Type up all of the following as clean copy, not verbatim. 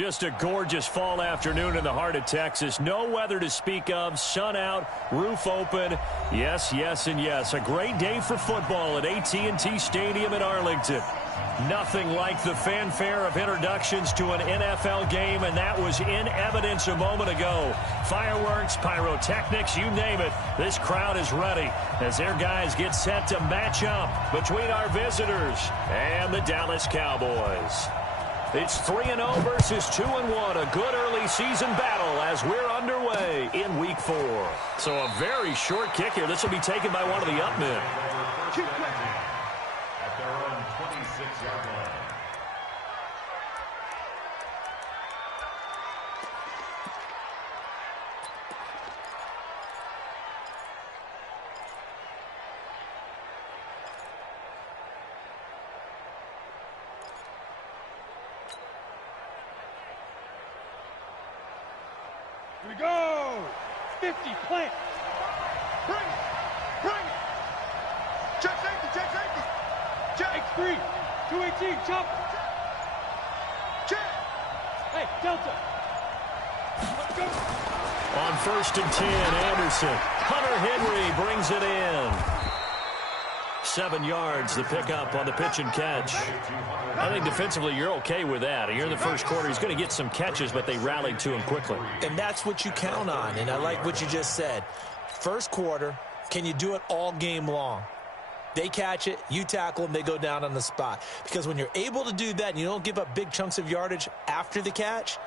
Just a gorgeous fall afternoon in the heart of Texas. No weather to speak of. Sun out, roof open. Yes, yes, and yes. A great day for football at AT&T Stadium in Arlington. Nothing like the fanfare of introductions to an NFL game, and that was in evidence a moment ago. Fireworks, pyrotechnics, you name it. This crowd is ready as their guys get set to match up between our visitors and the Dallas Cowboys. It's 3-0 versus 2-1, a good early season battle as we're underway in Week 4. So a very short kick here. This will be taken by one of the up men. At their own 26-yard line. Here we go! 50, plant! Bring it! Bring it! Check safety! Check safety! Check! X3! 218, chop! Check! Hey, Delta! Let's go! On 1st and 10, Anderson. Hunter Henry brings it in. 7 yards, the pickup on the pitch and catch. I think defensively you're okay with that. Here in the first quarter, he's going to get some catches, but they rallied to him quickly. And that's what you count on, and I like what you just said. First quarter, can you do it all game long? They catch it, you tackle them, they go down on the spot. Because when you're able to do that and you don't give up big chunks of yardage after the catch,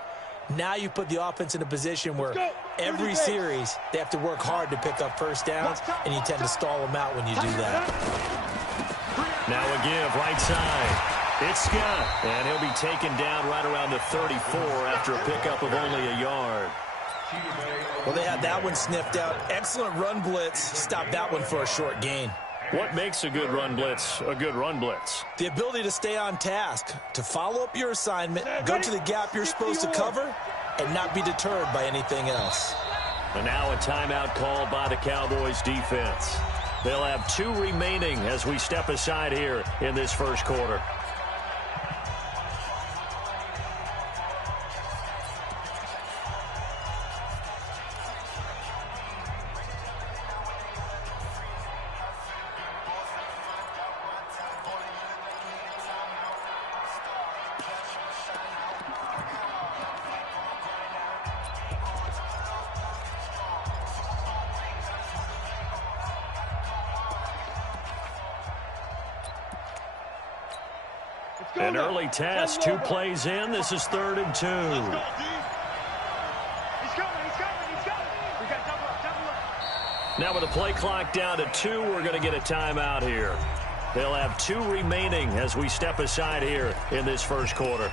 now you put the offense in a position where every series they have to work hard to pick up first downs, and you tend to stall them out when you do that. Now a give, right side. It's Scott, and he'll be taken down right around the 34 after a pickup of only a yard. Well, they had that one sniffed out. Excellent run blitz. Stopped that one for a short gain. What makes a good run blitz a good run blitz? The ability to stay on task, to follow up your assignment, go to the gap you're supposed to cover, and not be deterred by anything else. And now a timeout called by the Cowboys defense. They'll have 2 remaining as we step aside here in this first quarter. An early test, 2 plays in. This is 3rd and 2. He's coming, he's coming, he's coming. We got double up. Now with the play clock down to 2, we're going to get a timeout here. They'll have 2 remaining as we step aside here in this first quarter.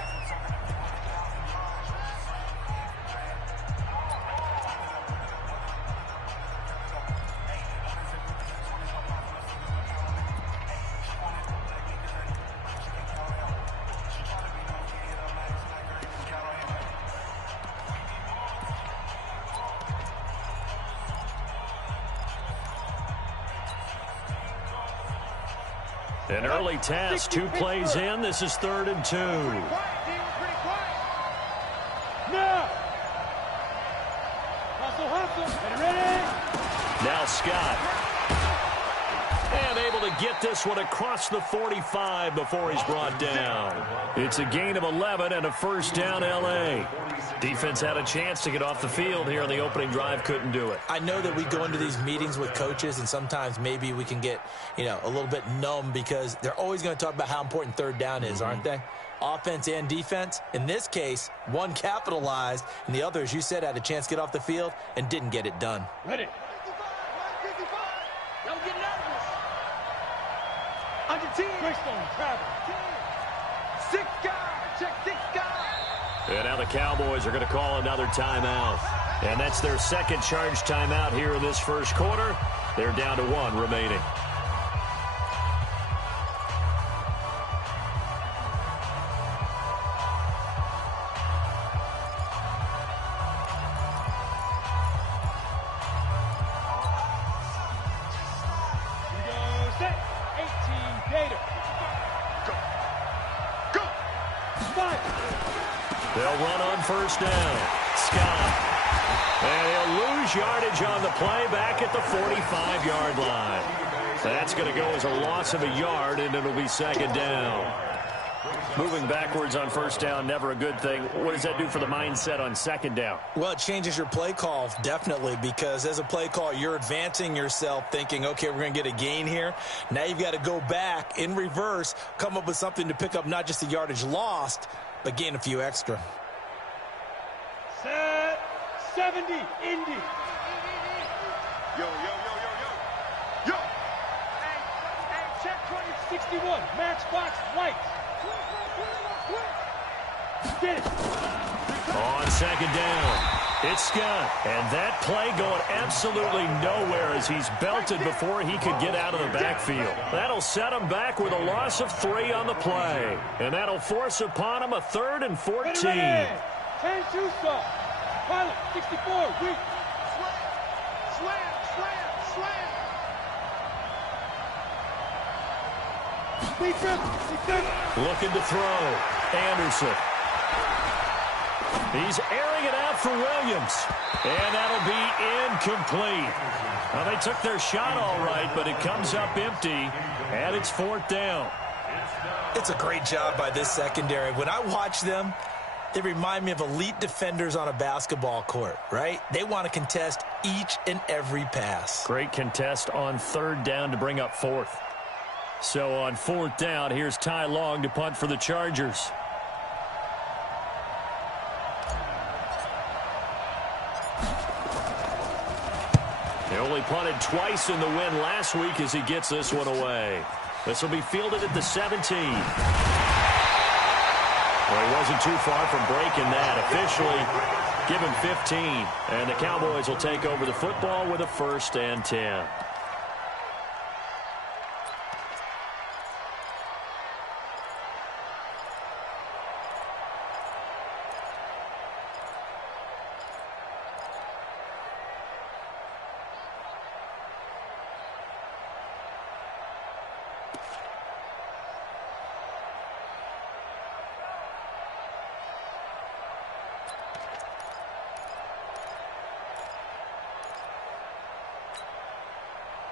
An early test, 2 plays in. This is 3rd and 2. Now! Hustle, ready? Now Scott. And able to get this one across the 45 before he's brought down. It's a gain of 11 and a first down, L.A. Defense had a chance to get off the field here on the opening drive, couldn't do it. I know that we go into these meetings with coaches, and sometimes maybe we can get, a little bit numb because they're always going to talk about how important 3rd down is, aren't they? Offense and defense. In this case, one capitalized, and the other, as you said, had a chance to get off the field and didn't get it done. Ready? Don't get nervous. Under 10. Greystone, travel. 6 guys. Check 6 guys. And now the Cowboys are going to call another timeout. And that's their second charge timeout here in this first quarter. They're down to 1 remaining. They'll run on first down. Scott. And he'll lose yardage on the play back at the 45-yard line. That's going to go as a loss of a yard, and it'll be second down. Moving backwards on first down, never a good thing. What does that do for the mindset on second down? Well, it changes your play call, definitely, because as a play call, you're advancing yourself thinking, okay, we're going to get a gain here. Now you've got to go back in reverse, come up with something to pick up not just the yardage lost, but gain a few extra. Set 70, Indy. Yo. Hey, check 2061, Matchbox White. Get it. On second down, it's Scott. And that play going absolutely nowhere as he's belted before he could get out of the backfield. That'll set him back with a loss of 3 on the play. And that'll force upon him a 3rd and 14. 10 shoe saw. Pilot, 64, weak. Slam. Looking to throw. Anderson. He's airing it out for Williams. And that'll be incomplete. Well, they took their shot all right, but it comes up empty, and it's 4th down. It's a great job by this secondary. When I watch them, they remind me of elite defenders on a basketball court, right? They want to contest each and every pass. Great contest on 3rd down to bring up 4th. So on 4th down, here's Ty Long to punt for the Chargers. They only punted twice in the win last week as he gets this one away. This will be fielded at the 17. Well, he wasn't too far from breaking that. Officially, give him 15. And the Cowboys will take over the football with a 1st and 10.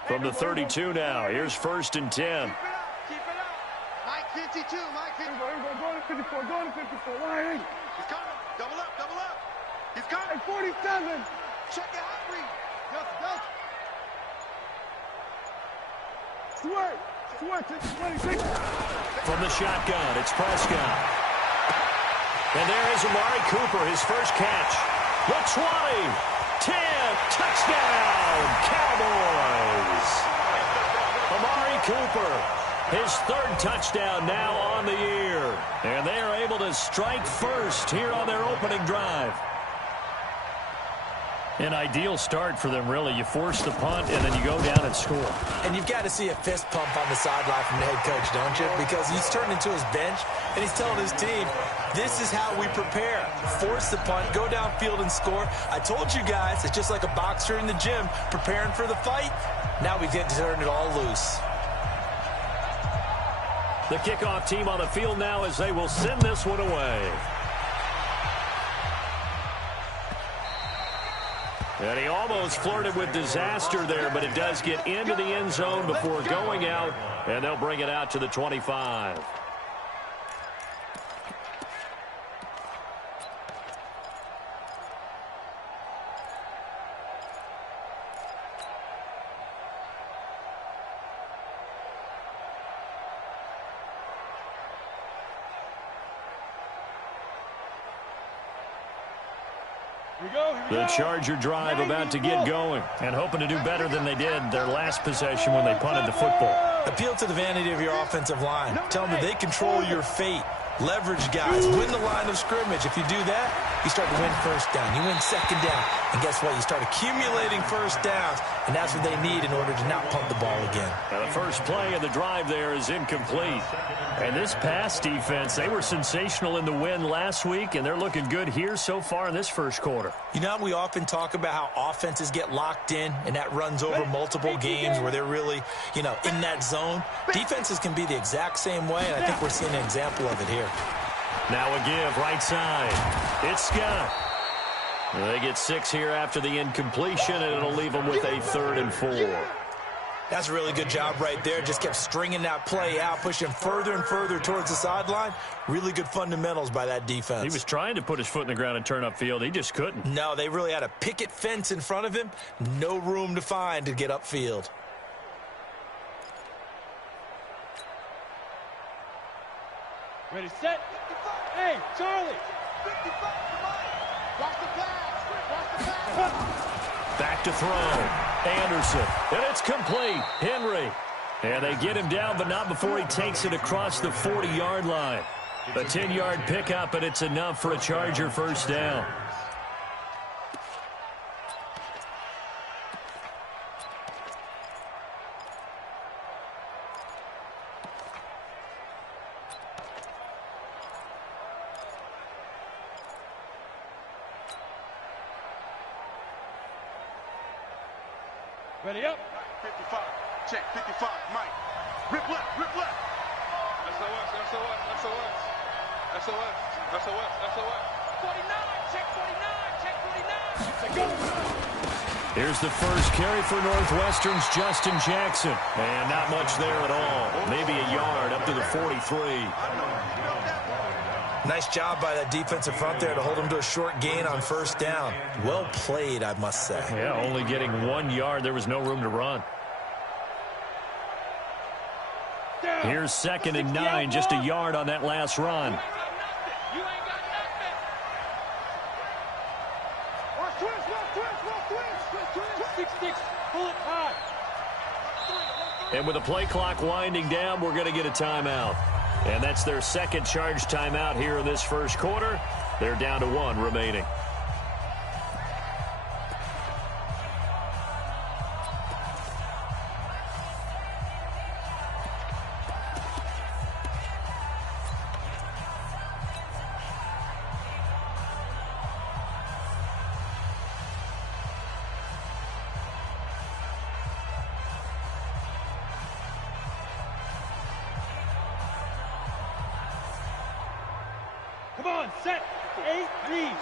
From the 32 now, here's 1st and 10. Keep it up. Mike 52, Mike 52. Go to 54, He's coming. Double up. He's coming. 47. Check it out, Reed. Sweat. 26. From the shotgun, it's Prescott. And there is Amari Cooper, his first catch. The 20, 10, touchdown, Cowboys. Amari Cooper, his 3rd touchdown now on the year. And they are able to strike first here on their opening drive. An ideal start for them, really. You force the punt, and then you go down and score. And you've got to see a fist pump on the sideline from the head coach, don't you? Because he's turned into his bench, and he's telling his team, this is how we prepare. Force the punt, go downfield and score. I told you guys, it's just like a boxer in the gym preparing for the fight. Now we get to turn it all loose. The kickoff team on the field now as they will send this one away. And he almost flirted with disaster there, but it does get into the end zone before going out, and they'll bring it out to the 25. The Charger drive about to get going and hoping to do better than they did their last possession when they punted the football. Appeal to the vanity of your offensive line. Tell them that they control your fate. Leverage guys. Win the line of scrimmage. If you do that, you start to win 1st down. You win 2nd down. And guess what? You start accumulating 1st downs, and that's what they need in order to not punt the ball again. Now the first play of the drive there is incomplete. And this pass defense, they were sensational in the win last week, and they're looking good here so far in this first quarter. You know, we often talk about how offenses get locked in, and that runs over multiple games where they're really, in that zone. Defenses can be the exact same way, and I think we're seeing an example of it here. Now a give, right side. It's Scott. They get 6 here after the incompletion, and it'll leave them with a 3rd and 4. That's a really good job right there. Just kept stringing that play out, pushing further and further towards the sideline. Really good fundamentals by that defense. He was trying to put his foot in the ground and turn upfield. He just couldn't. No, they really had a picket fence in front of him. No room to find to get upfield. Ready, set. Hey, Charlie. 55 to Mike. Watch the pass. Watch the pass. Back to throw. Anderson. And it's complete. Henry. And they get him down, but not before he takes it across the 40-yard line. A 10-yard pickup, and it's enough for a Charger first down. Ready up. 55. Check. 55. Mike. Rip left. Rip left. SOS. SOS. SOS. SOS. SOS. SOS. 49. Check 49. Check 49. Go. Here's the first carry for Northwestern's Justin Jackson. And not much there at all. Maybe a yard up to the 43. Nice job by that defensive front there to hold him to a short gain on first down. Well played, I must say. Yeah, only getting 1 yard. There was no room to run. Here's 2nd and 9, just a yard on that last run. You ain't got nothing. Watch twist. Watch twist. Watch twist. 6-6. Pull it high. And with the play clock winding down, we're going to get a timeout. And that's their second charge timeout here in this first quarter. They're down to 1 remaining. Come on, set. 8, read.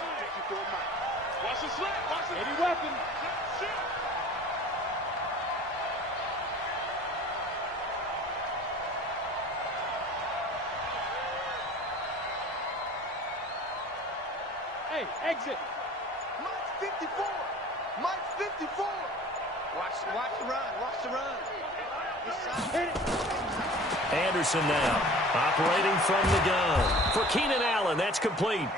Watch the slap. Watch the Any weapon. Hey, exit. Mike's 54. Mike's 54. Watch the run. Watch the run. Hit it. Anderson now, operating from the gun. For Keenan Allen, that's complete.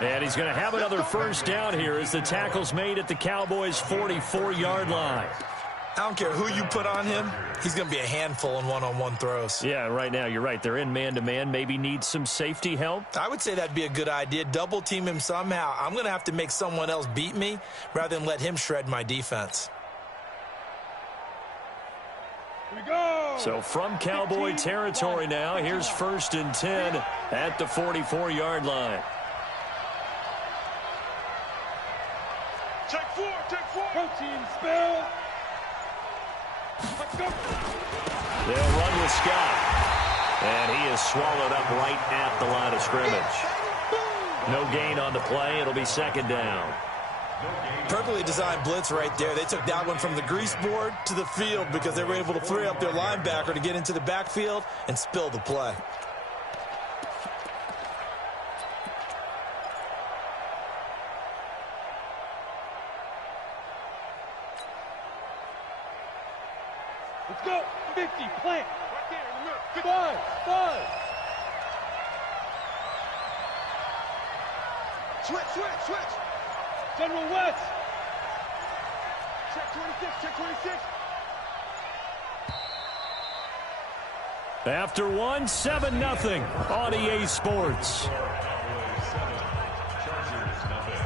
And he's going to have another first down here as the tackle's made at the Cowboys' 44-yard line. I don't care who you put on him. He's going to be a handful in one-on-one throws. Yeah, right now, you're right. They're in man-to-man. Maybe need some safety help. I would say that'd be a good idea. Double team him somehow. I'm going to have to make someone else beat me rather than let him shred my defense. Here we go. So from Cowboy territory now, here's 1st and 10 at the 44-yard line. Check 4. Check 4. Protein spill. Let's go. They'll run with Scott. And he is swallowed up right at the line of scrimmage. No gain on the play. It'll be 2nd down. Perfectly designed blitz right there. They took that one from the grease board to the field because they were able to free up their linebacker to get into the backfield and spill the play. Let's go. 50. Plant. Right there in the middle. 50. 5. Switch. General West. Check 26. Check 26. After 1, 7-0 on EA Sports. Cowboys 7, Chargers nothing.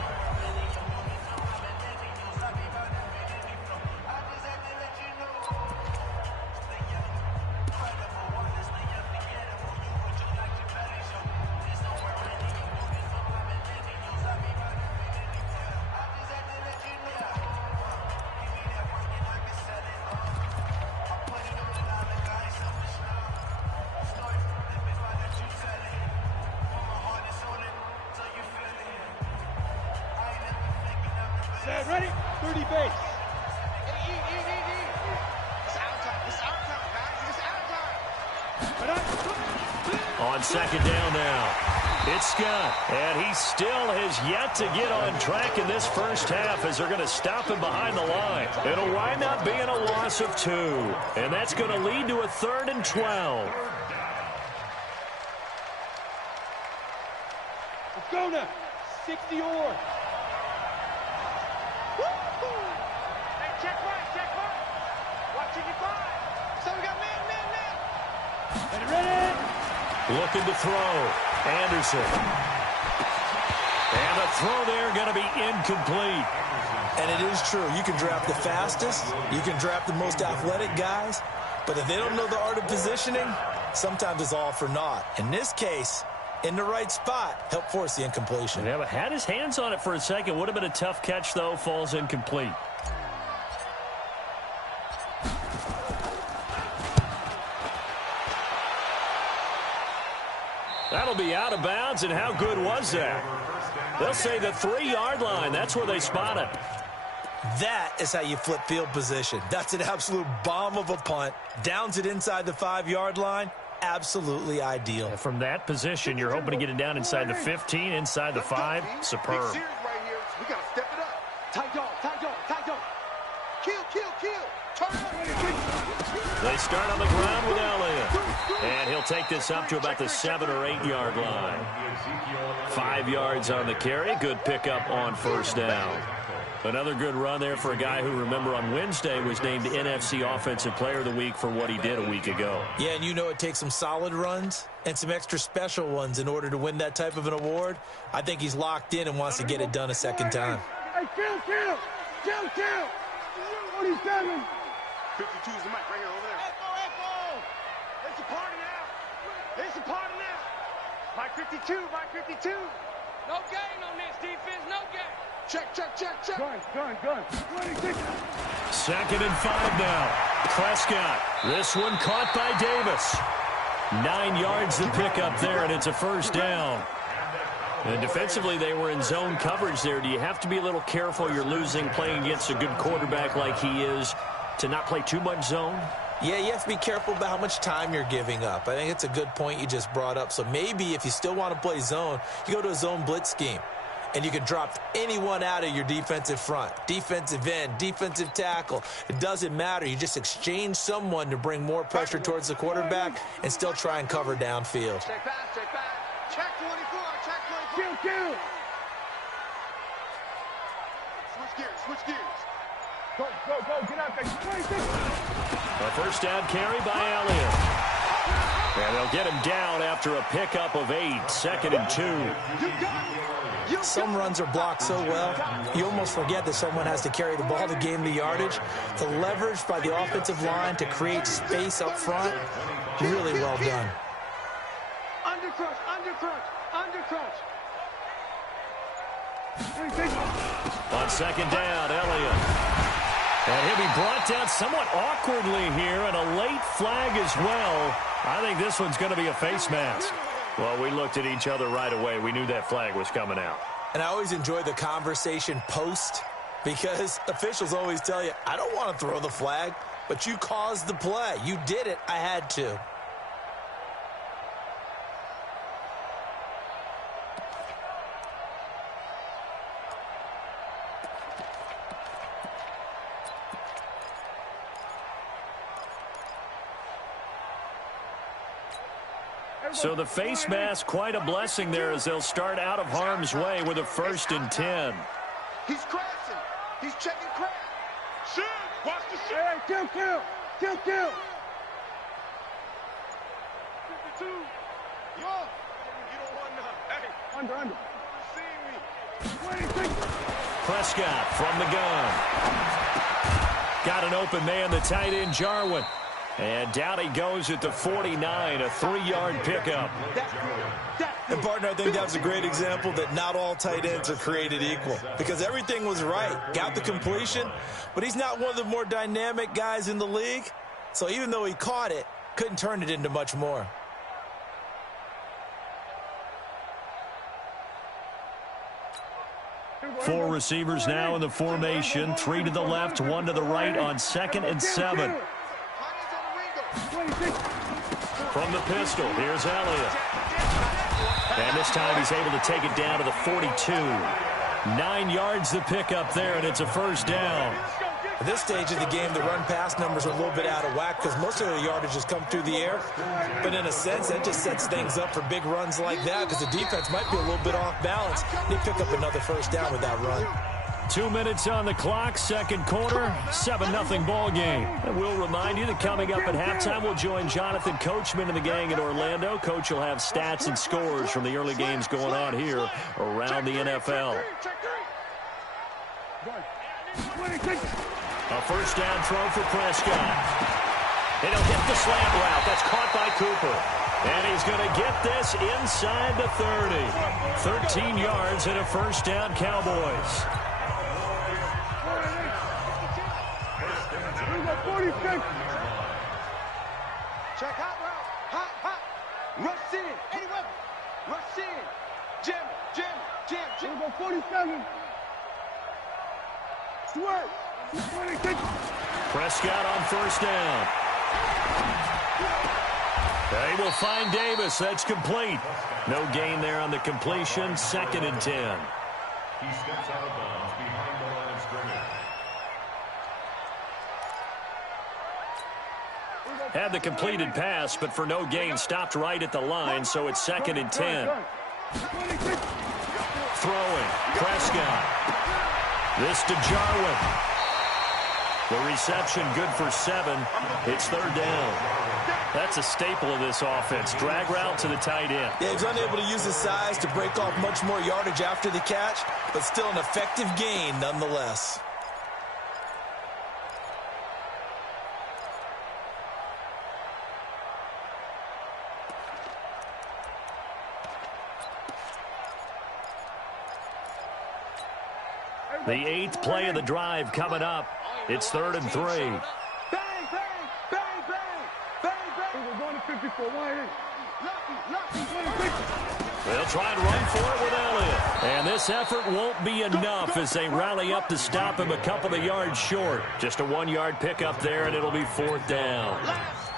Set, ready? 30 base. It's our time. It's our time, guys. It's our time. On second down now, it's Scott, and he still has yet to get on track in this first half as they're going to stop him behind the line. It'll wind up being a loss of 2, and that's going to lead to a 3rd and 12. Let's go now. 60 or. Hey, check right. Watching your five. So we got man. Ready? Looking to throw. Anderson. And the throw there going to be incomplete. And it is true. You can draft the fastest. You can draft the most athletic guys. But if they don't know the art of positioning, sometimes it's all for naught. In this case, in the right spot, help force the incompletion. Yeah, but had his hands on it for a second. Would have been a tough catch, though. Falls incomplete. That'll be out of bounds, and how good was that? They'll say the 3-yard line. That's where they spot it. That is how you flip field position. That's an absolute bomb of a punt. Downs it inside the 5-yard line. Absolutely ideal. And from that position, you're hoping to get it down inside the 15, inside the 5. Superb. Big series right here. We got to step it up. Tight dog. Kill. Turn up. They start on the ground with Elliott. And he'll take this up to about the 7 or 8-yard line. 5 yards on the carry. Good pickup on first down. Another good run there for a guy who, remember, on Wednesday was named NFC Offensive Player of the Week for what he did a week ago. Yeah, and you know it takes some solid runs and some extra special ones in order to win that type of an award. I think he's locked in and wants to get it done a second time. Hey, kill. 47. 52 is the mic right here over there. Echo. It's a party now. Mike 52. No gain on this defense, no gain. Check. Gun. 26. 2nd and 5 now. Prescott. This one caught by Davis. 9 yards to pick up there, and it's a first down. And defensively, they were in zone coverage there. Do you have to be a little careful? You're losing playing against a good quarterback like he is to not play too much zone? Yeah, you have to be careful about how much time you're giving up. I think it's a good point you just brought up. So maybe if you still want to play zone, you go to a zone blitz scheme. And you can drop anyone out of your defensive front. Defensive end, defensive tackle. It doesn't matter. You just exchange someone to bring more pressure towards the quarterback and still try and cover downfield. Check back. Check 24. Kill. Switch gears. Go. Get out there. 26. A first down carry by Elliott. And they'll get him down after a pickup of 8. 2nd and 2. Some runs are blocked so well, you almost forget that someone has to carry the ball to gain the yardage. The leverage by the offensive line to create space up front, really well done. Undercrush. On 2nd down, Elliott. And he'll be brought down somewhat awkwardly here, and a late flag as well. I think this one's going to be a face mask. Well, we looked at each other right away. We knew that flag was coming out. And I always enjoy the conversation post because officials always tell you, I don't want to throw the flag, but you caused the play. You did it. I had to. So the face mask, quite a blessing there as they'll start out of harm's way with a 1st and 10. He's crashing. He's checking crash. Shoot. Watch the shoot. Hey, kill. 52. Yo. You don't want none. Hey. Under. See me. 26. Prescott from the gun. Got an open man, the tight end, Jarwin. And down he goes at the 49, a 3-yard pickup. And, partner, I think that's a great example that not all tight ends are created equal because everything was right. Got the completion, but he's not one of the more dynamic guys in the league. So even though he caught it, couldn't turn it into much more. 4 receivers now in the formation. 3 to the left, 1 to the right on 2nd and 7. From the pistol, here's Elliott. And this time he's able to take it down to the 42. 9 yards to pick up there, and it's a first down. At this stage of the game, the run-pass numbers are a little bit out of whack because most of the yardage has come through the air. But in a sense, that just sets things up for big runs like that because the defense might be a little bit off balance. They pick up another first down with that run. 2 minutes on the clock, second quarter, 7-0 ball game. And we'll remind you that coming up at halftime, we'll join Jonathan Coachman and the gang in Orlando. Coach will have stats and scores from the early games going on here around the NFL. A first down throw for Prescott. And he'll hit the slant route. That's caught by Cooper. And he's going to get this inside the 30. 13 yards and a first down, Cowboys. 46. Check hot route. Hot. Rush in. Anyone. Rush in. Jim. We're going 47. Swerve. 26. Prescott on first down. They will find Davis. That's complete. No gain there on the completion. 2nd and 10. He steps out of bounds behind the line of scrimmage. Had the completed pass, but for no gain, stopped right at the line, so it's 2nd and 10. Throwing, Prescott. This to Jarwin. The reception good for 7. It's 3rd down. That's a staple of this offense. Drag route to the tight end. Yeah, he's unable to use his size to break off much more yardage after the catch, but still an effective gain nonetheless. The 8th play of the drive coming up. It's 3rd and 3. Bang. We're going to 54. Lucky. 26. They'll try and run for it with Elliott. And this effort won't be enough as they rally up to stop him a couple of yards short. Just a 1-yard pickup there, and it'll be 4th down.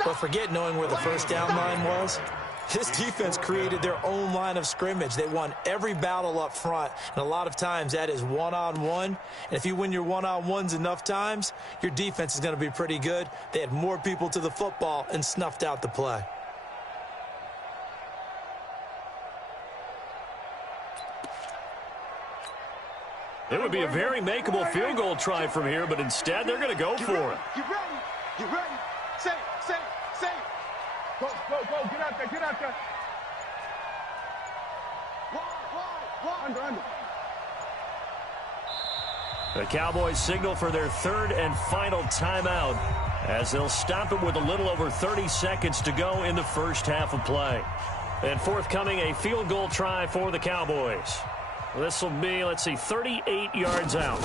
But forget knowing where the first down line was. This defense created their own line of scrimmage. They won every battle up front, and a lot of times that is one-on-one. And if you win your one-on-ones enough times, your defense is going to be pretty good. They had more people to the football and snuffed out the play. It would be a very makeable field goal try from here, but instead they're going to go for it. Get ready. Safe. Go. Get out there. Wide. Under. The Cowboys signal for their 3rd and final timeout as they'll stop it with a little over 30 seconds to go in the first half of play. And forthcoming, a field goal try for the Cowboys. This will be, 38 yards out.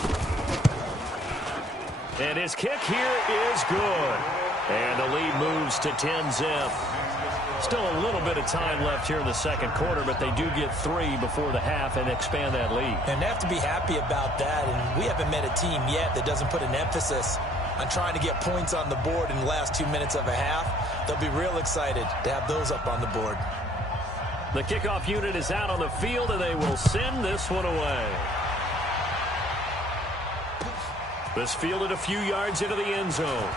And his kick here is good. And the lead moves to 10-zip. Still a little bit of time left here in the second quarter, but they do get 3 before the half and expand that lead. And they have to be happy about that. And we haven't met a team yet that doesn't put an emphasis on trying to get points on the board in the last 2 minutes of a half. They'll be real excited to have those up on the board. The kickoff unit is out on the field, and they will send this one away. This fielded a few yards into the end zone.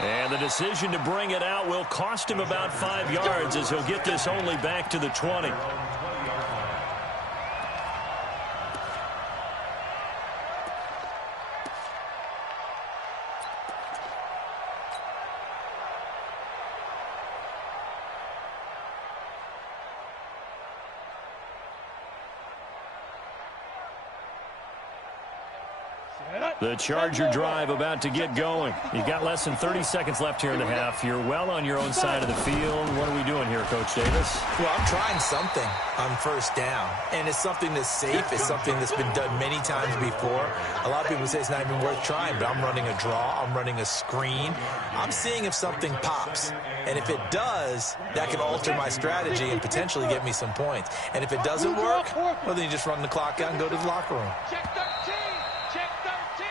And the decision to bring it out will cost him about 5 yards as he'll get this only back to the 20. The Charger drive about to get going. You've got less than 30 seconds left here in the half. You're well on your own side of the field. What are we doing here, Coach Davis? Well, I'm trying something on first down, and it's something that's safe. It's something that's been done many times before. A lot of people say it's not even worth trying, but I'm running a draw. I'm running a screen. I'm seeing if something pops, and if it does, that can alter my strategy and potentially get me some points. And if it doesn't work, well, then you just run the clock out and go to the locker room. Check 13. Check 13.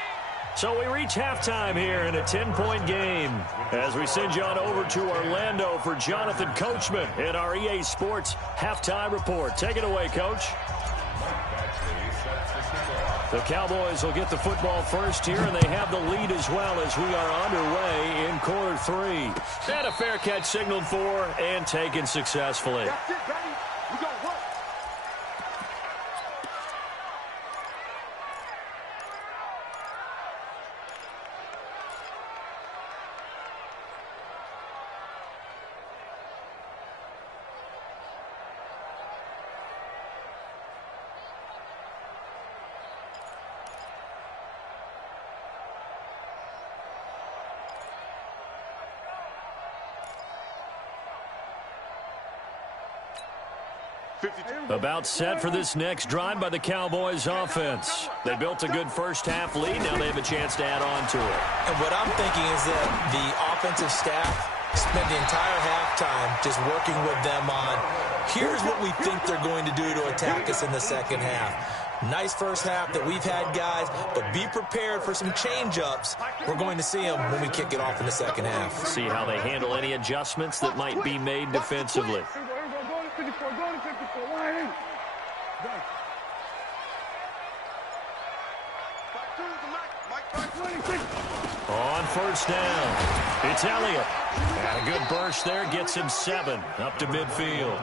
So we reach halftime here in a 10-point game as we send you on over to Orlando for Jonathan Coachman in our EA Sports Halftime Report. Take it away, Coach. The Cowboys will get the football first here, and they have the lead as well as we are underway in quarter 3. And a fair catch signaled for and taken successfully. That's it, baby. We gonna work. About set for this next drive by the Cowboys offense. They built a good first half lead. Now they have a chance to add on to it. And what I'm thinking is that the offensive staff spent the entire halftime just working with them on, here's what we think they're going to do to attack us in the second half. Nice first half that we've had, guys, but be prepared for some change-ups. We're going to see them when we kick it off in the second half. See how they handle any adjustments that might be made defensively. On first down, it's Elliott. And a good burst there gets him 7 up to midfield.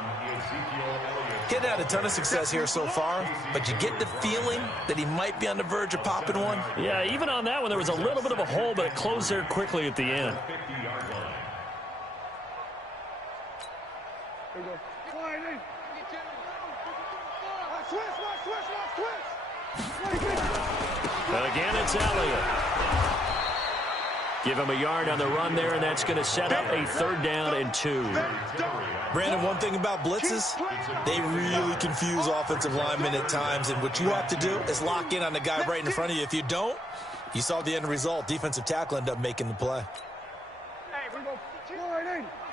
Getting had a ton of success here so far, but you get the feeling that he might be on the verge of popping one. Yeah, even on that one, there was a little bit of a hole, but it closed there quickly at the end. Again, it's Elliott. Give him a yard on the run there, and that's going to set up a 3rd down and 2. Brandon, one thing about blitzes, they really confuse offensive linemen at times, and what you have to do is lock in on the guy right in front of you. If you don't, you saw the end result. Defensive tackle ended up making the play. Hey, we're going to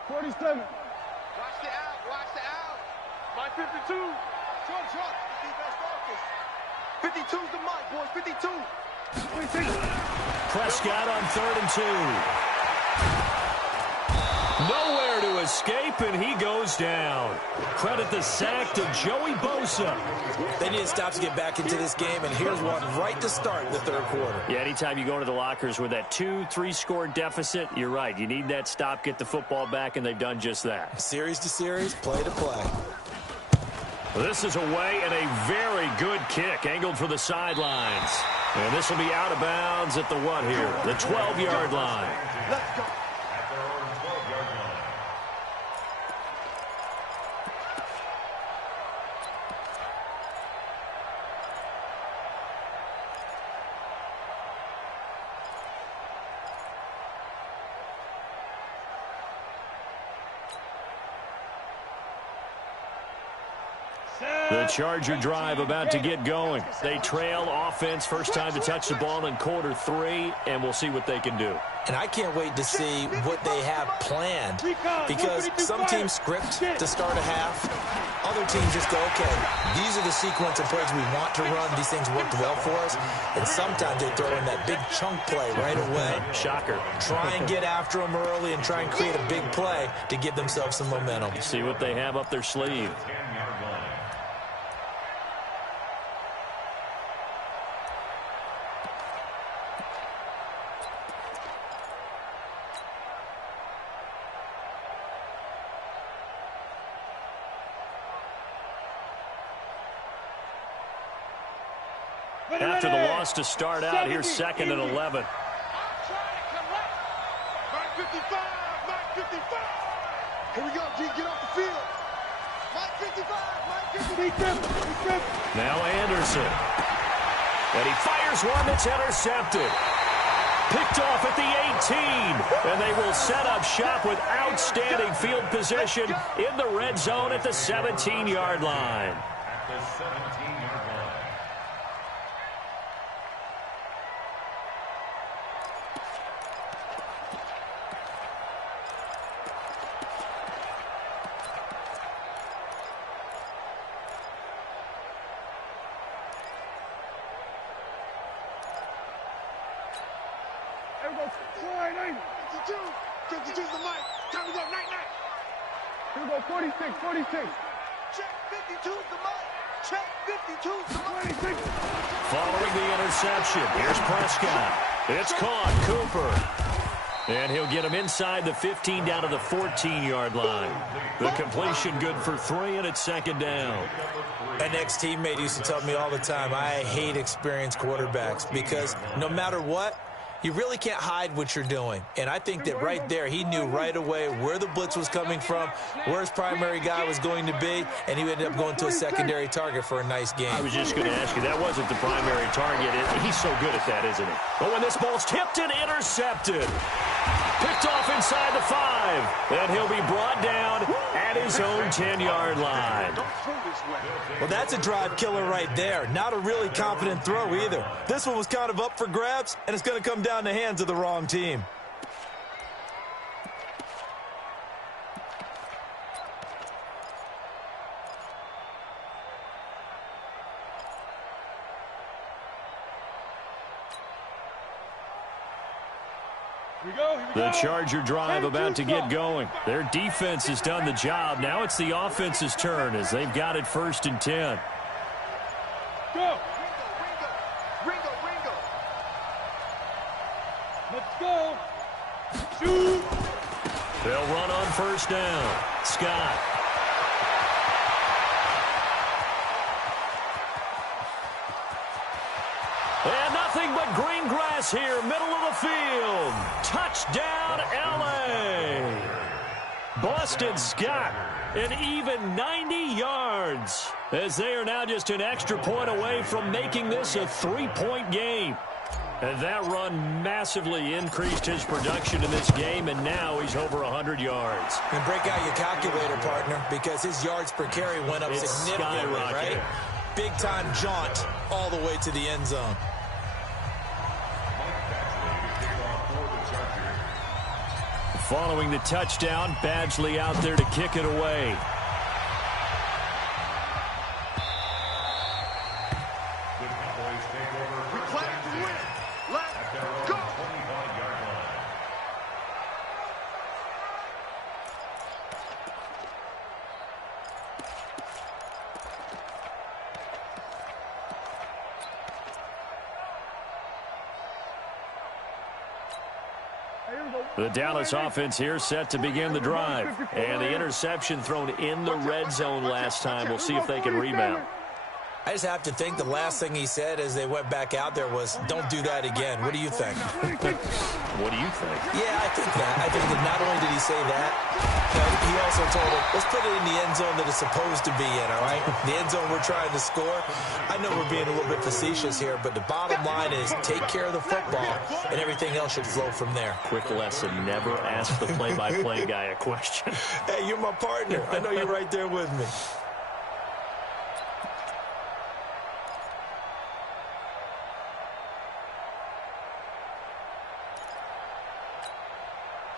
47. Watch the out. Watch the out. My 52. Short. Defense focus. 52's the mark, boys. 52. Prescott on 3rd and 2. Nowhere to escape, and he goes down. Credit the sack to Joey Bosa. They need to stop to get back into this game, and here's one right to start the 3rd quarter. Yeah, anytime you go into the lockers with that 2-3 score deficit, you're right. You need that stop, get the football back, and they've done just that. Series to series, play to play. This is away and a very good kick, angled for the sidelines. And this will be out of bounds at the what here? The 12-yard line. Let's go. At their own 12-yard line. The Charger drive about to get going. They trail offense, first time to touch the ball in quarter 3, and we'll see what they can do. And I can't wait to see what they have planned, because some teams script to start a half. Other teams just go, okay, these are the sequence of plays we want to run. These things worked well for us. And sometimes they throw in that big chunk play right away. Shocker. Try and get after them early and try and create a big play to give themselves some momentum. See what they have up their sleeve. 10-yard line. After the loss to start out, here's 2nd and 11. I'm trying to collect. Mike 55. Mike 55. Here we go, G. Get off the field. Mike 55. Mike 55. Now Anderson. And he fires one that's intercepted. Picked off at the 18. And they will set up shop with outstanding field position in the red zone at the 17-yard line. At the 17-yard line. There we go. Slide in. 52. 52's the mic. Time to go. Night, night. Here we go. 46. 46. Check. 52's the mic. Check. 52's the mic. 26. Following the interception, here's Prescott. It's caught. Cooper. And he'll get him inside the 15 down to the 14-yard line. The completion good for 3, and it's second down. An ex-teammate used to tell me all the time, I hate experienced quarterbacks because no matter what, you really can't hide what you're doing. And I think that right there, he knew right away where the blitz was coming from, where his primary guy was going to be, and he ended up going to a secondary target for a nice game. I was just going to ask you, that wasn't the primary target. He's so good at that, isn't he? But when this ball's tipped and intercepted, picked off inside the 5, and he'll be brought down at his own 10-yard line. Well, that's a drive killer right there. Not a really confident throw either. This one was kind of up for grabs, and it's going to come down the hands of the wrong team. The Charger drive about to get going. Their defense has done the job. Now it's the offense's turn as they've got it 1st and 10. Go. Ringo. Ringo. Let's go. Shoot. They'll run on 1st down. Scott. And nothing but green grass here, middle of the field. Touchdown, L.A. Boston Scott, an even 90 yards, as they are now just an extra point away from making this a 3-point game. And that run massively increased his production in this game, and now he's over 100 yards. And break out your calculator, partner, because his yards per carry went up significantly, right? Big-time jaunt all the way to the end zone. Following the touchdown, Badgley out there to kick it away. The Cowboys take over first and 10 at their own 25-yard line. The Dallas offense here set to begin the drive. And the interception thrown in the red zone last time. We'll see if they can rebound. I just have to think the last thing he said as they went back out there was, don't do that again. What do you think? What do you think? Yeah, I think that. I think that not only did he say that, but he also told him, let's put it in the end zone that it's supposed to be in, all right? The end zone we're trying to score. I know we're being a little bit facetious here, but the bottom line is take care of the football, and everything else should flow from there. Quick lesson, never ask the play-by-play guy a question. Hey, you're my partner. I know you're right there with me.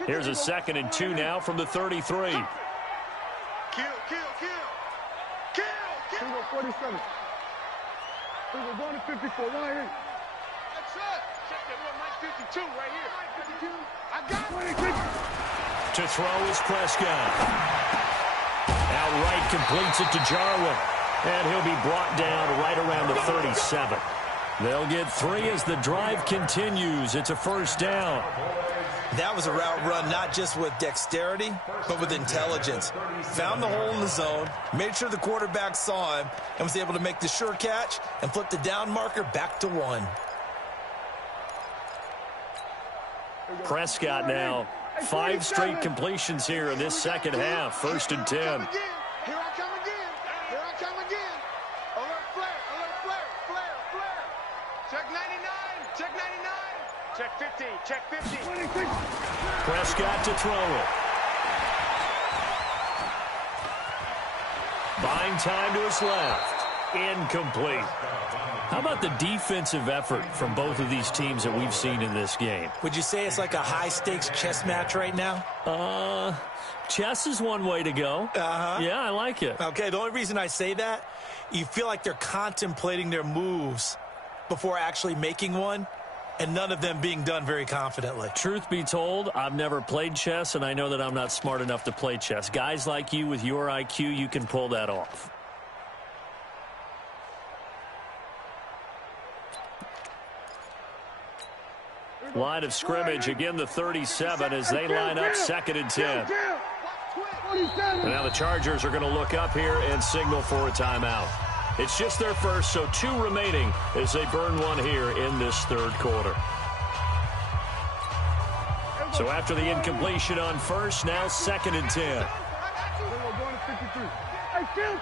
Here's a 2nd and 2 now from the 33. Kill. Here we go. 47. Here we go. Going to 54. Right here. That's it. Check that real nice 52 right here. 52. I got it. To throw is Prescott. Outright completes it to Jarwin. And he'll be brought down right around the 37. They'll get 3 as the drive continues. It's a 1st down. That was a route run not just with dexterity, but with intelligence. Found the hole in the zone, made sure the quarterback saw him, and was able to make the sure catch and flip the down marker back to 1. Prescott now, 5 straight completions here in this second half. 1st and 10. Here I come again. Here I come again. Alert flare. Alert flare. Flare. Flare. Check 99. Check 50. Check 50. Prescott to throw it. Buying time to his left. Incomplete. How about the defensive effort from both of these teams that we've seen in this game? Would you say it's like a high-stakes chess match right now? Chess is one way to go. Yeah, I like it. Okay, the only reason I say that, you feel like they're contemplating their moves before actually making one, and none of them being done very confidently. Truth be told, I've never played chess, and I know that I'm not smart enough to play chess. Guys like you with your IQ, you can pull that off. Line of scrimmage, again the 37 as they line up 2nd and 10. And now the Chargers are going to look up here and signal for a timeout. It's just their first, so 2 remaining as they burn one here in this 3rd quarter. So after the incompletion on first, now 2nd and 10. Hey, kill.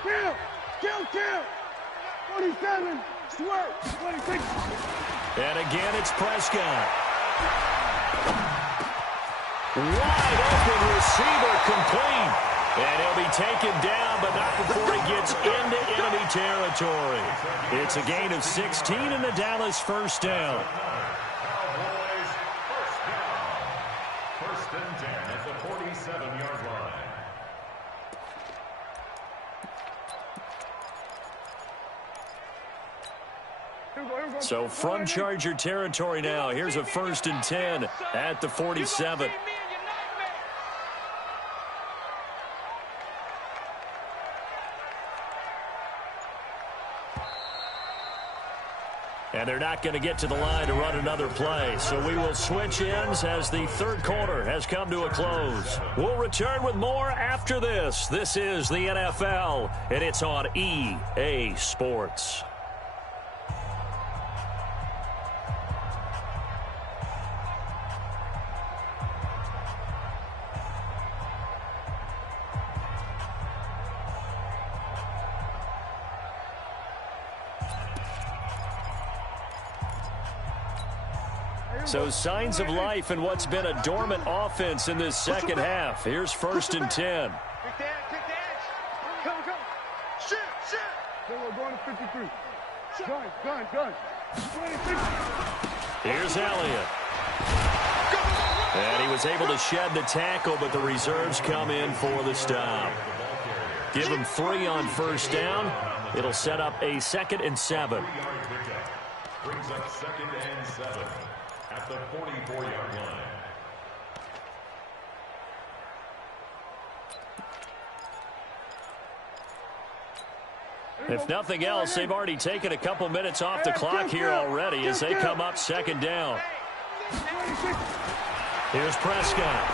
47, swerve, 26. And again, it's Prescott. Wide open receiver complete. And he'll be taken down, but not before he gets into enemy territory. It's a gain of 16 and the Dallas first down. Cowboys first down. 1st and 10 at the 47-yard line. So from Charger territory now, here's a 1st and 10 at the 47. And they're not going to get to the line to run another play. So we will switch ends as the 3rd quarter has come to a close. We'll return with more after this. This is the NFL, and it's on EA Sports. So signs of life in what's been a dormant offense in this 2nd half. Here's 1st and 10. Quick dash. Come. Shit. We're going to 53. Gun. 26. Here's Elliott. And he was able to shed the tackle, but the reserves come in for the stop. Give him 3 on 1st down. It'll set up a 2nd and 7. Brings up 2nd and 7 at the 44-yard line. If nothing else, they've already taken a couple minutes off the clock here already as they come up 2nd down. Here's Prescott.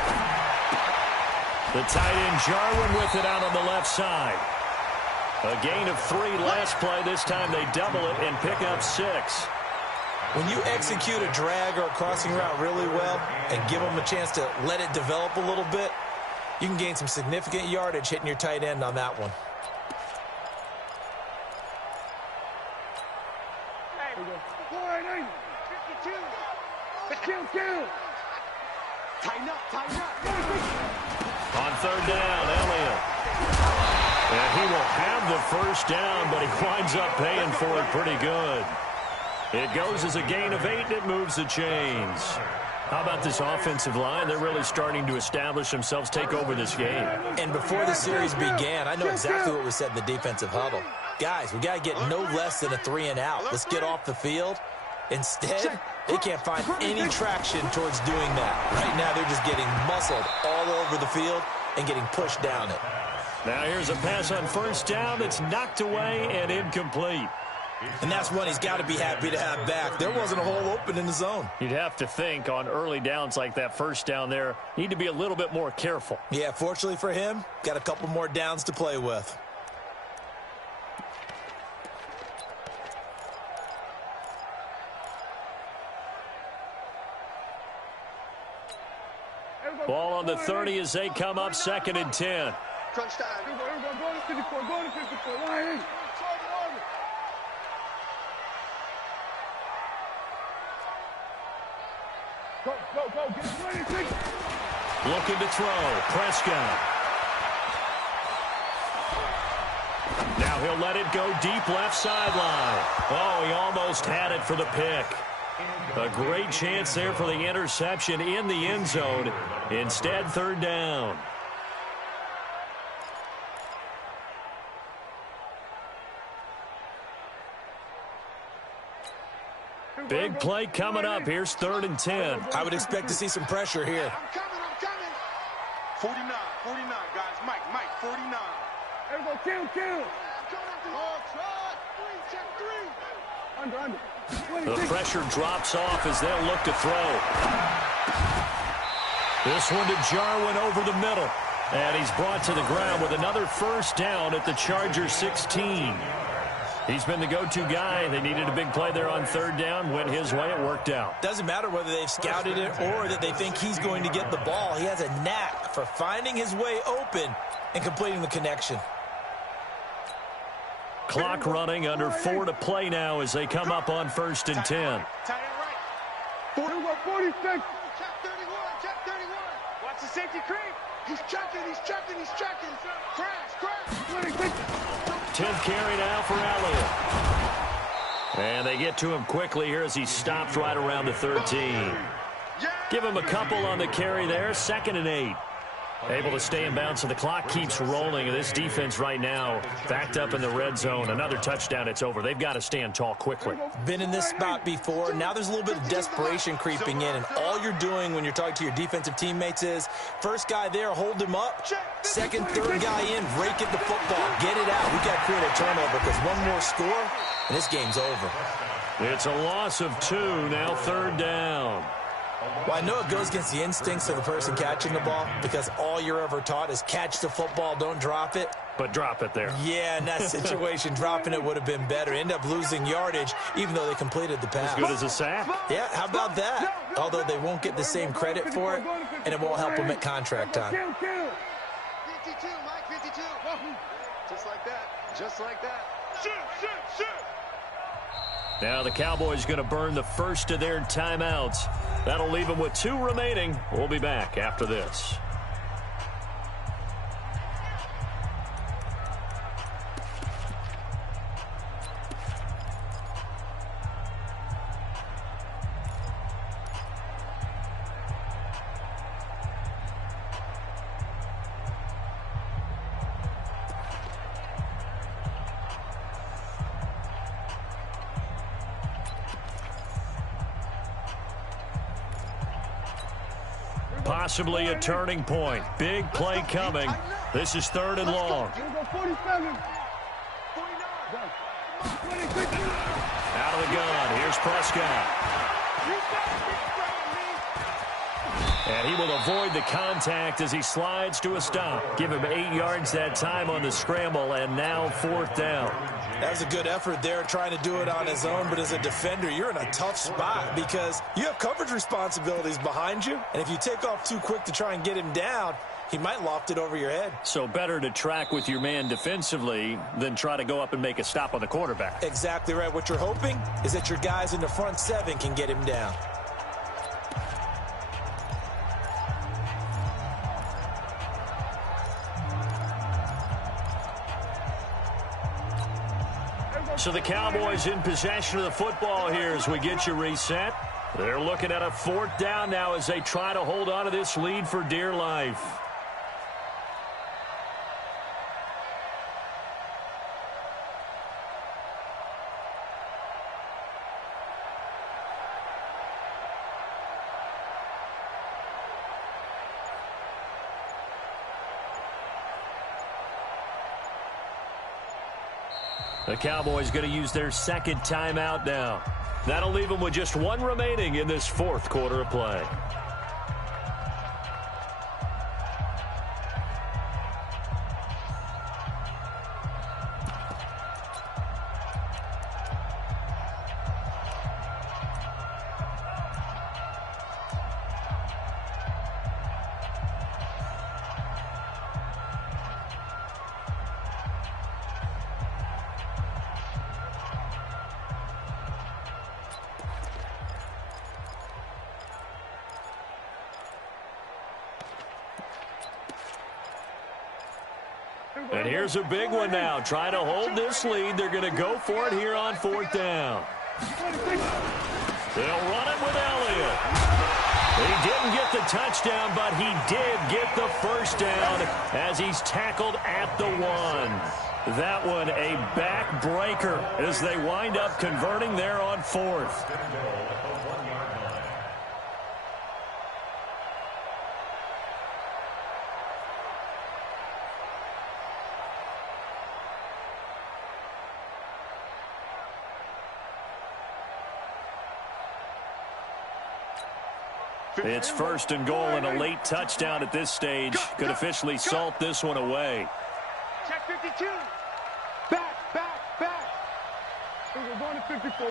The tight end Jarwin with it out on the left side. A gain of 3 last play. This time they double it and pick up 6. When you execute a drag or a crossing route really well and give them a chance to let it develop a little bit, you can gain some significant yardage hitting your tight end on that one. Kill. Tighten up. On 3rd down, Elliott. And he will have the 1st down, but he winds up paying for it pretty good. It goes as a gain of 8, and it moves the chains. How about this offensive line? They're really starting to establish themselves, take over this game. And before the series began, I know exactly what was said in the defensive huddle. Guys, we got to get no less than a 3 and out. Let's get off the field. Instead, they can't find any traction towards doing that. Right now, they're just getting muscled all over the field and getting pushed down it. Now here's a pass on 1st down that's knocked away and incomplete. And that's one he's got to be happy to have back. There wasn't a hole open in the zone. You'd have to think on early downs like that 1st down there, need to be a little bit more careful. Yeah, fortunately for him, got a couple more downs to play with. Ball on the 30 as they come up 2nd and 10. Crunch time. Go to 54. Line in. Go, go, go. Get 26. Looking to throw. Prescott. Now he'll let it go deep left sideline. Oh, he almost had it for the pick. A great chance there for the interception in the end zone. Instead, third down. Big play coming up. Here's 3rd and 10. I would expect to see some pressure here. I'm coming. 49, guys. Mike, 49. There we go, kill. Oh, try. 3, check 3. Under. The pressure drops off as they'll look to throw. This one to Jarwin over the middle. And he's brought to the ground with another first down at the Chargers 16. He's been the go-to guy. They needed a big play there on 3rd down. Went his way. It worked out. Doesn't matter whether they've scouted it or that they think he's going to get the ball. He has a knack for finding his way open and completing the connection. Clock running, under 4 to play now as they come up on 1st and 10. Tight end right. 46. Check 31. Watch the safety creep. He's checking. Crash. 26. 10th carry now for Elliott. And they get to him quickly here as he stopped right around the 13. Give him a couple on the carry there. 2nd and 8. Able to stay in bounds, so the clock keeps rolling. And this defense right now backed up in the red zone. Another touchdown, it's over. They've got to stand tall quickly. Been in this spot before. Now there's a little bit of desperation creeping in. And all you're doing when you're talking to your defensive teammates is, first guy there, hold him up. Second, third guy in, rake at the football. Get it out. We've got to create a turnover because one more score, and this game's over. It's a loss of 2, now 3rd down. Well, I know it goes against the instincts of the person catching the ball because all you're ever taught is catch the football, don't drop it. But drop it there. Yeah, in that situation, dropping it would have been better. End up losing yardage, even though they completed the pass. As good as a sack. Yeah, how about that? Although they won't get the same credit for it, and it won't help them at contract time. 52, Mike, 52. Just like that. Shoot. Now the Cowboys going to burn the first of their timeouts. That'll leave them with 2 remaining. We'll be back after this. Possibly a turning point. Big play coming. This is 3rd and long. Here we go, 47. Out of the gun. Here's Prescott. And he will avoid the contact as he slides to a stop. Give him 8 yards that time on the scramble, and now 4th down. That was a good effort there trying to do it on his own, but as a defender, you're in a tough spot because you have coverage responsibilities behind you, and if you take off too quick to try and get him down, he might loft it over your head. So better to track with your man defensively than try to go up and make a stop on the quarterback. Exactly right. What you're hoping is that your guys in the front 7 can get him down. So the Cowboys in possession of the football here as we get you reset. They're looking at a 4th down now as they try to hold on to this lead for dear life. The Cowboys going to use their 2nd timeout now. That'll leave them with just 1 remaining in this 4th quarter of play. And here's a big one now. Trying to hold this lead. They're going to go for it here on 4th down. They'll run it with Elliott. He didn't get the touchdown, but he did get the first down as he's tackled at the 1. That one a backbreaker as they wind up converting there on 4th. It's 1st and goal, and a late touchdown at this stage could officially salt this one away. Check 52. Back. We're going to 54.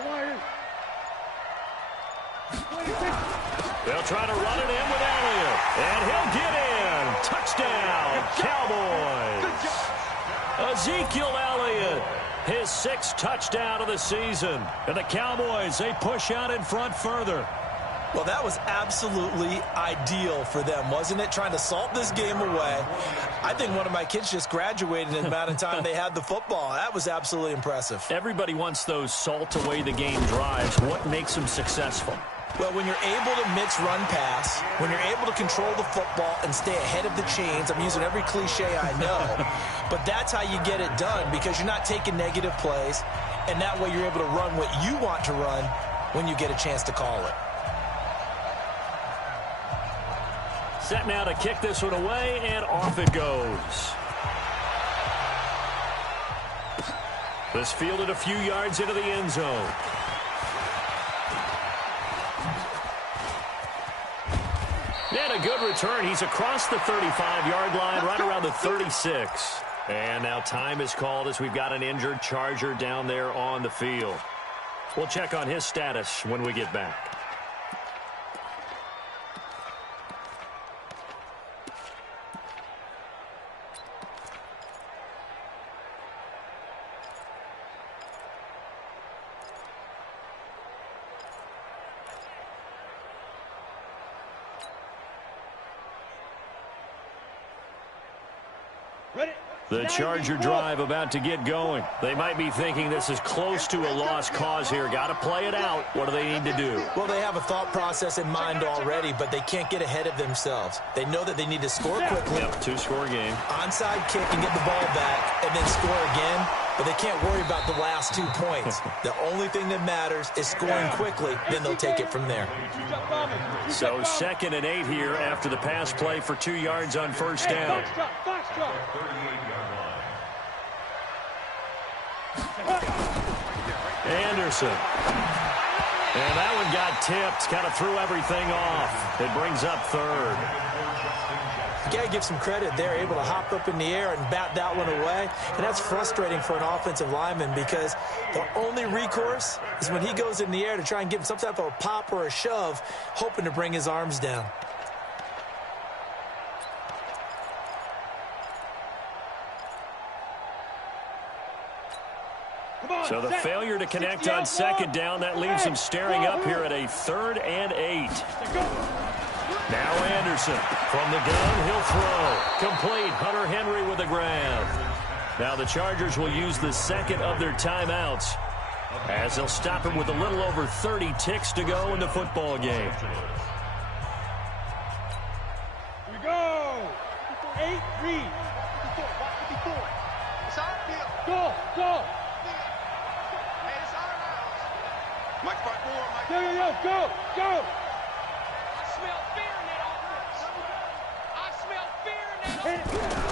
They'll try to run it in with Elliott, and he'll get in. Touchdown, Cowboys. Ezekiel Elliott, his 6th touchdown of the season. And the Cowboys, they push out in front further. Well, that was absolutely ideal for them, wasn't it? Trying to salt this game away. I think one of my kids just graduated in the amount of time they had the football. That was absolutely impressive. Everybody wants those salt-away-the-game drives. What makes them successful? Well, when you're able to mix run-pass, when you're able to control the football and stay ahead of the chains, I'm using every cliche I know, but that's how you get it done because you're not taking negative plays, and that way you're able to run what you want to run when you get a chance to call it. Set now to kick this one away, and off it goes. This fielded a few yards into the end zone. And a good return. He's across the 35-yard line, right around the 36. And now time is called as we've got an injured Charger down there on the field. We'll check on his status when we get back. The Charger drive about to get going. They might be thinking this is close to a lost cause here. Got to play it out. What do they need to do? Well, they have a thought process in mind already, but they can't get ahead of themselves. They know that they need to score quickly. Yep, 2-score game. Onside kick and get the ball back and then score again. But they can't worry about the last 2 points. The only thing that matters is scoring quickly. Then they'll take it from there. So 2nd and 8 here after the pass play for 2 yards on 1st down. Anderson. And that one got tipped. Kind of threw everything off. It brings up 3rd. You got to give some credit. They're able to hop up in the air and bat that one away. And that's frustrating for an offensive lineman because the only recourse is when he goes in the air to try and give him some type of a pop or a shove, hoping to bring his arms down. So the failure to connect on 2nd down, that leaves him staring up here at a 3rd and 8. Now Anderson from the gun, he'll throw. Complete, Hunter Henry with a grab. Now the Chargers will use the 2nd of their timeouts as they'll stop him with a little over 30 ticks to go in the football game. Here we go. 8, read. 54, 54. It's our field. Go. Hey, it's our house. Mike 5-4, Mike. Go. I smell fear in that offense. I smell fear in that offense.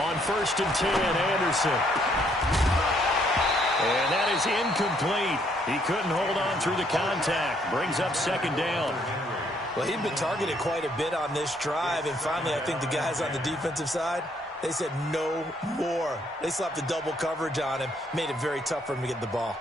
On 1st and 10, Anderson. And that is incomplete. He couldn't hold on through the contact. Brings up 2nd down. Well, he'd been targeted quite a bit on this drive, and finally I think the guys on the defensive side, they said no more. They slapped the double coverage on him, made it very tough for him to get the ball.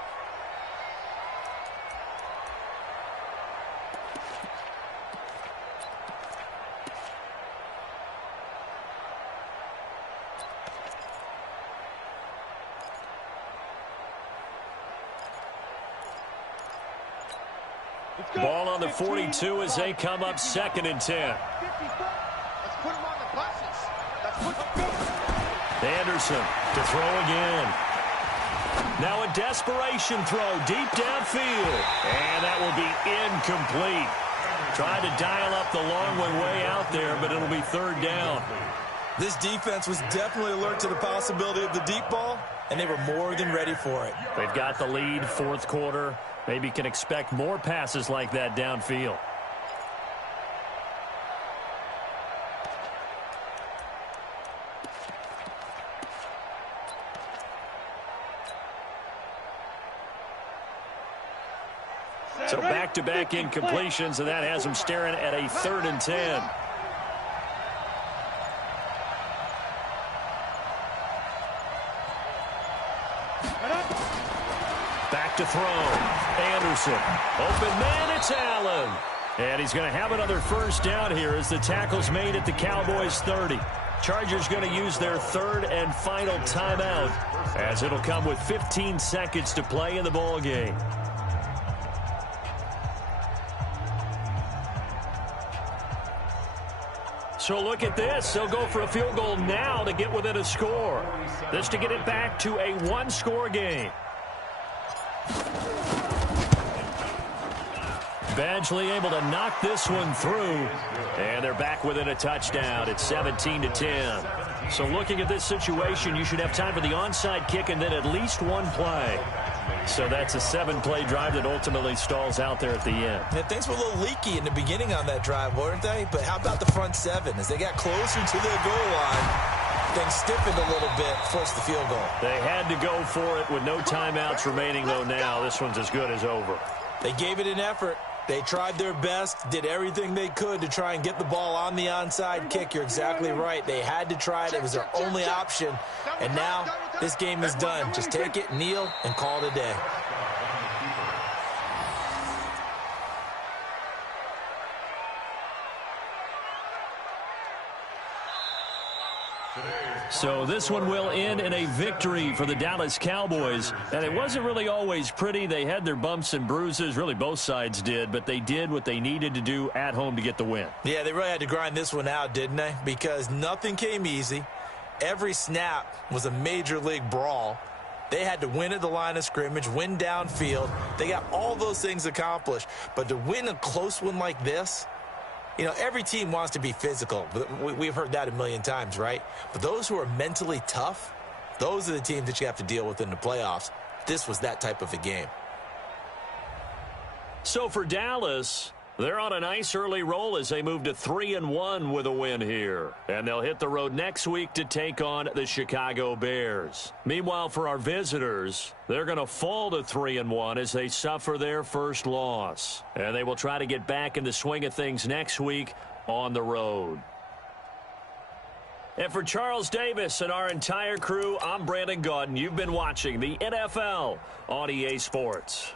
Ball on the 42 as they come up 2nd and 10. Let's put him on the buses. Anderson to throw again. Now a desperation throw deep downfield. And that will be incomplete. Trying to dial up the long one way out there, but it'll be third down. This defense was definitely alert to the possibility of the deep ball, and they were more than ready for it. They've got the lead, fourth quarter. Maybe can expect more passes like that downfield. So back-to-back incompletions, and that has them staring at a 3rd and 10. Back to throw. Anderson. Open man, it's Allen. And he's going to have another first down here as the tackle's made at the Cowboys 30. Chargers going to use their 3rd and final timeout as it'll come with 15 seconds to play in the ball game. So look at this. They'll go for a field goal now to get within a score. This to get it back to a one-score game. Badgley able to knock this one through. And they're back within a touchdown. It's 17-10. So looking at this situation, you should have time for the onside kick and then at least one play. So that's a 7-play drive that ultimately stalls out there at the end. Yeah, things were a little leaky in the beginning on that drive, weren't they? But how about the front 7? As they got closer to the goal line, things stiffened a little bit, forced the field goal. They had to go for it with no timeouts remaining, though, now. This one's as good as over. They gave it an effort. They tried their best, did everything they could to try and get the ball on the onside kick. You're exactly right. They had to try it. It was their only option. And now this game is done. Just take it, kneel, and call it a day. So this one will end in a victory for the Dallas Cowboys. And it wasn't really always pretty. They had their bumps and bruises. Really, both sides did. But they did what they needed to do at home to get the win. Yeah, they really had to grind this one out, didn't they? Because nothing came easy. Every snap was a major league brawl. They had to win at the line of scrimmage, win downfield. They got all those things accomplished. But to win a close one like this, you know, every team wants to be physical. We've heard that a million times, right? But those who are mentally tough, those are the teams that you have to deal with in the playoffs. This was that type of a game. So for Dallas, they're on a nice early roll as they move to 3-1 with a win here. And they'll hit the road next week to take on the Chicago Bears. Meanwhile, for our visitors, they're going to fall to 3-1 as they suffer their first loss. And they will try to get back in the swing of things next week on the road. And for Charles Davis and our entire crew, I'm Brandon Gaudin. You've been watching the NFL on EA Sports.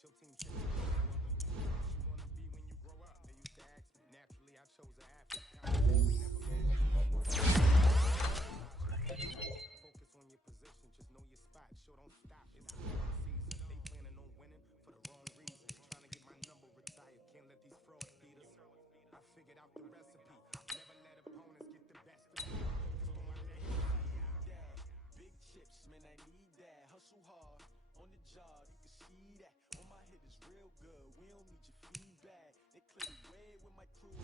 get your team changed. What you wanna be when you grow up? They used to ask me. Naturally, I chose an athlete. Focus on your position, just know your spot. Sure, don't stop. It's the season. They planning on winning for the wrong reason. Trying to get my number retired. Can't let these frauds beat us. I figured out the recipe. Never let opponents get the best of me. Big chips, man, I need that. Hustle hard on the job, you can see that. On my hit is real good. We don't need your feedback. They clear the way with my crew.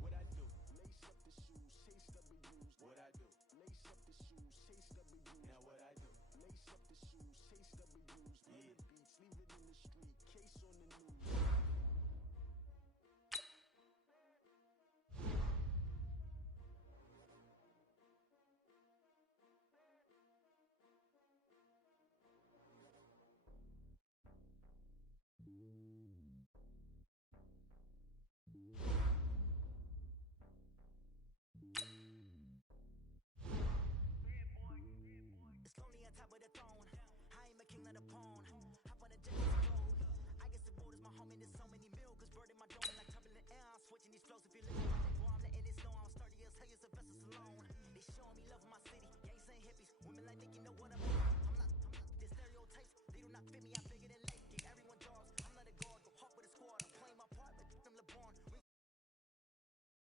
What I do? Lace up the shoes, chase W's. What I do? Lace up the shoes, chase W's. Now what I do? Lace up the shoes, chase